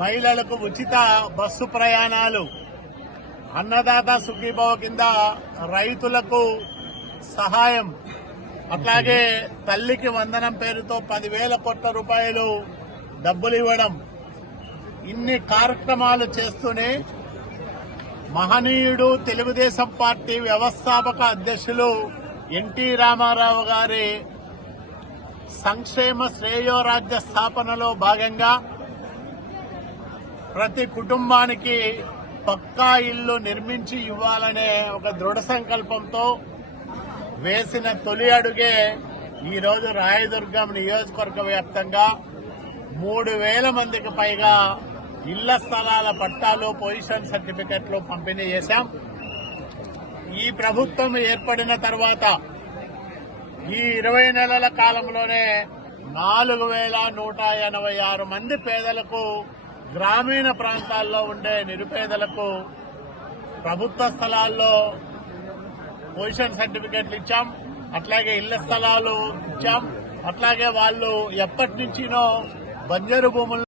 మహిళలకు ఉచిత బస్సు ప్రయాణాలు, అన్నదాత సుఖీభవ కింద రైతులకు సహాయం, అట్లాగే తల్లికి వందనం పేరుతో 10,000 కోట్ల రూపాయలు డబ్బులు ఇవ్వడం, ఇన్ని కార్యక్రమాలు చేస్తూనే మహనీయుడు తెలుగుదేశం పార్టీ వ్యవస్థాపక అధ్యక్షులు ఎన్టీ రామారావు గారి సంక్షేమ శ్రేయోరాజ్య స్థాపనలో భాగంగా ప్రతి కుటుంబానికి పక్కా ఇల్లు నిర్మించి ఇవ్వాలనే ఒక దృఢ సంకల్పంతో వేసిన తొలి అడుగే ఈరోజు రాయదుర్గం నియోజకవర్గ వ్యాప్తంగా 3,000 మందికి పైగా ఇళ్ల స్థలాల పట్టాలు, పొజిషన్ సర్టిఫికెట్లు పంపిణీ చేశాం. ఈ ప్రభుత్వం ఏర్పడిన తర్వాత ఈ 20 నెలల కాలంలోనే 4,186 మంది పేదలకు, గ్రామీణ ప్రాంతాల్లో ఉండే నిరుపేదలకు ప్రభుత్వ స్థలాల్లో పొజిషన్ సర్టిఫికెట్లు ఇచ్చాం. అట్లాగే ఇళ్ల స్థలాలు ఇచ్చాం. అట్లాగే వాళ్ళు ఎప్పటి నుంచినో బంజరు భూములు